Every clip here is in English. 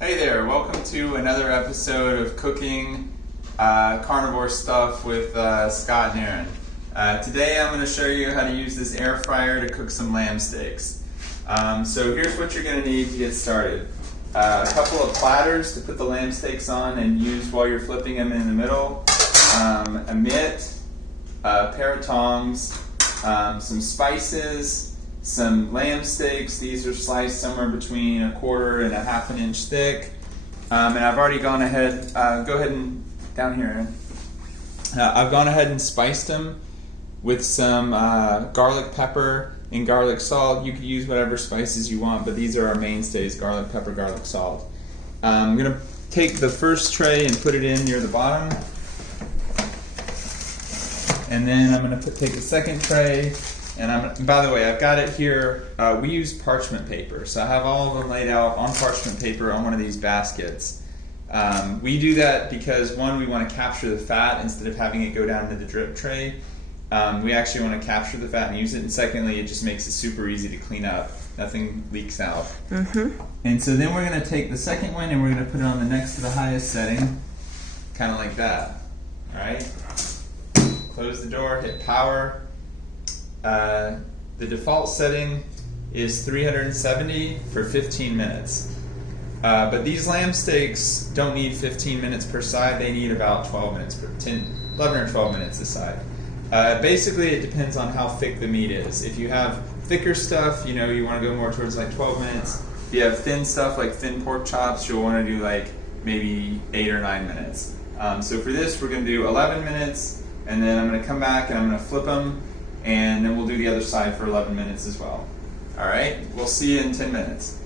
Hey there, welcome to another episode of Cooking Carnivore Stuff with Scott and Aaron. Today I'm going to show you how to use this air fryer to cook some lamb steaks. So here's what you're going to need to get started. A couple of platters to put the lamb steaks on and use while you're flipping them in the middle. A mitt, a pair of tongs, some spices, some lamb steaks. These are sliced somewhere between 1/4 and 1/2 inch thick. And I've already gone ahead, go ahead and, down here, Aaron. I've gone ahead and spiced them with some garlic pepper and garlic salt. You could use whatever spices you want, but these are our mainstays: garlic pepper, garlic salt. I'm going to take the first tray and put it in near the bottom. And then I'm going to take the second tray. And by the way, I've got it here. We use parchment paper, so I have all of them laid out on parchment paper on one of these baskets. We do that because, one, we want to capture the fat instead of having it go down into the drip tray. We actually want to capture the fat and use it, and secondly, it just makes it super easy to clean up. Nothing leaks out. And so then we're going to take the second one and we're going to put it on the next to the highest setting, kind of like that. All right. Close the door, hit power. The default setting is 370 for 15 minutes. But these lamb steaks don't need 15 minutes per side, they need about 12 minutes per 11 or 12 minutes a side. Basically it depends on how thick the meat is. If you have thicker stuff, you want to go more towards like 12 minutes. If you have thin stuff like thin pork chops, you'll want to do like maybe 8 or 9 minutes. So for this we're going to do 11 minutes, and then I'm going to come back and I'm going to flip them, and then we'll do the other side for 11 minutes as well. Alright, we'll see you in 10 minutes.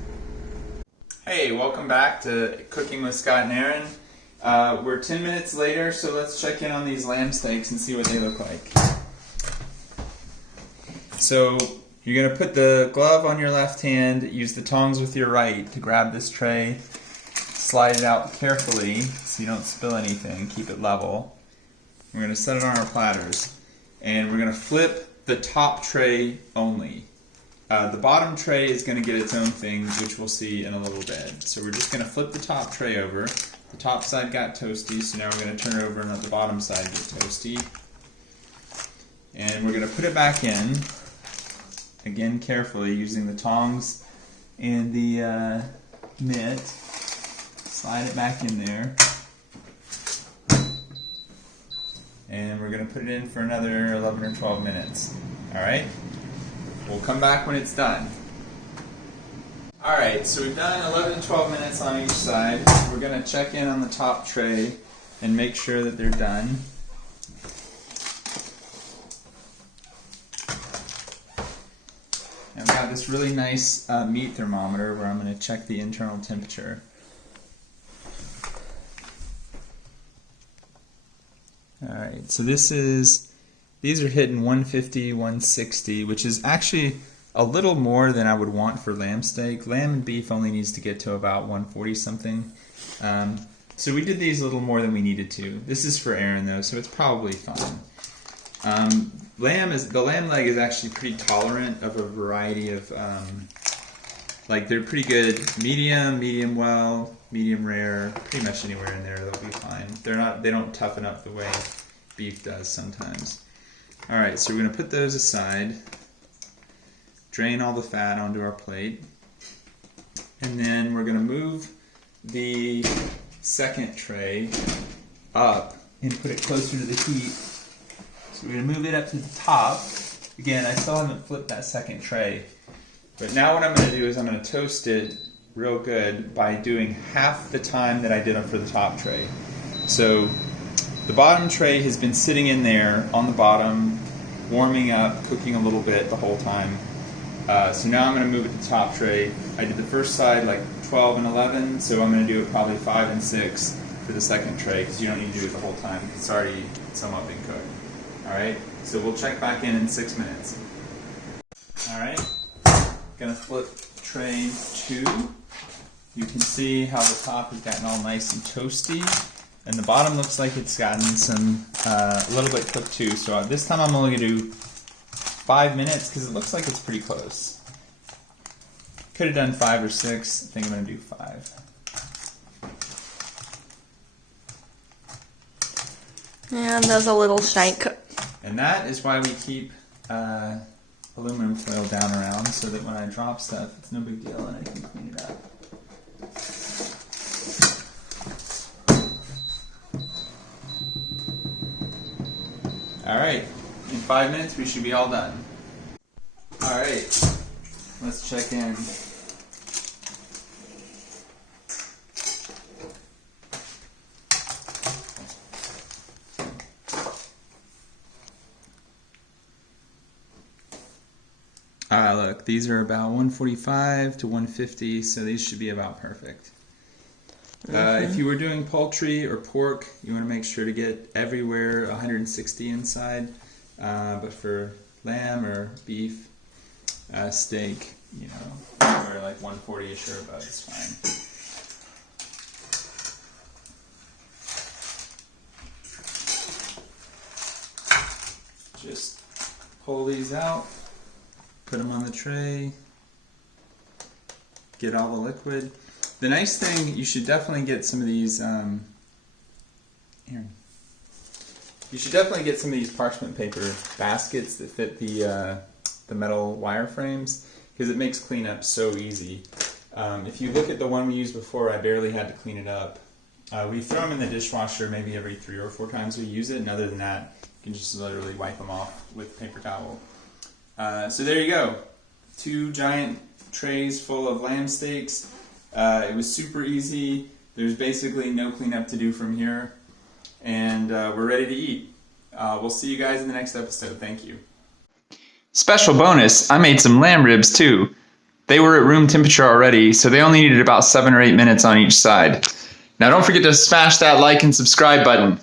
Hey, welcome back to Cooking with Scott and Aaron. We're 10 minutes later, so let's check in on these lamb steaks and see what they look like. So, you're going to put the glove on your left hand, use the tongs with your right to grab this tray, slide it out carefully so you don't spill anything, keep it level. We're going to set it on our platters. And we're going to flip the top tray only. The bottom tray is going to get its own thing, which we'll see in a little bit. So we're just going to flip the top tray over. The top side got toasty, so now we're going to turn it over and let the bottom side get toasty. And we're going to put it back in, again carefully, using the tongs and the mitt. Slide it back in there. And we're going to put it in for another 11 or 12 minutes. Alright? We'll come back when it's done. Alright, so we've done 11 to 12 minutes on each side. We're going to check in on the top tray and make sure that they're done. I've got this really nice meat thermometer where I'm going to check the internal temperature. Alright, so these are hitting 150, 160, which is actually a little more than I would want for lamb steak. Lamb and beef only needs to get to about 140 something. So we did these a little more than we needed to. This is for Aaron though, so it's probably fine. The lamb leg is actually pretty tolerant of a variety of, they're pretty good medium, medium well, medium rare, pretty much anywhere in there they'll be fine. They don't toughen up the way beef does sometimes. Alright, so we're going to put those aside, drain all the fat onto our plate, and then we're going to move the second tray up and put it closer to the heat. So we're going to move it up to the top. Again, I still haven't flipped that second tray, but now what I'm going to do is I'm going to toast it real good by doing half the time that I did for the top tray. So the bottom tray has been sitting in there on the bottom, warming up, cooking a little bit the whole time. So now I'm going to move it to the top tray. I did the first side like 12 and 11, so I'm going to do it probably 5 and 6 for the second tray, because you don't need to do it the whole time. It's already somewhat been cooked. Alright, so we'll check back in 6 minutes. Alright, going to flip tray 2. You can see how the top has gotten all nice and toasty, and the bottom looks like it's gotten some a little bit cooked too. So this time I'm only going to do 5 minutes because it looks like it's pretty close. Could have done 5 or 6. I think I'm going to do 5. Yeah, there's a little shank. And that is why we keep aluminum foil down around, so that when I drop stuff, it's no big deal and I can clean it up. Alright, in 5 minutes we should be all done. Alright, let's check in. Look, these are about 145 to 150, so these should be about perfect. If you were doing poultry or pork, you want to make sure to get everywhere 160 inside. But for lamb or beef, steak, you know, anywhere like 140-ish or above is fine. Just pull these out. Put them on the tray, get all the liquid. The nice thing, you should definitely get some of these, here. You should definitely get some of these parchment paper baskets that fit the metal wire frames, because it makes cleanup so easy. If you look at the one we used before, I barely had to clean it up. We throw them in the dishwasher maybe every 3 or 4 times we use it, and other than that, you can just literally wipe them off with a paper towel. So there you go, 2 giant trays full of lamb steaks. It was super easy. There's basically no cleanup to do from here, and we're ready to eat. We'll see you guys in the next episode. Thank you. Special bonus, I made some lamb ribs too. They were at room temperature already, so they only needed about 7 or 8 minutes on each side. Now don't forget to smash that like and subscribe button.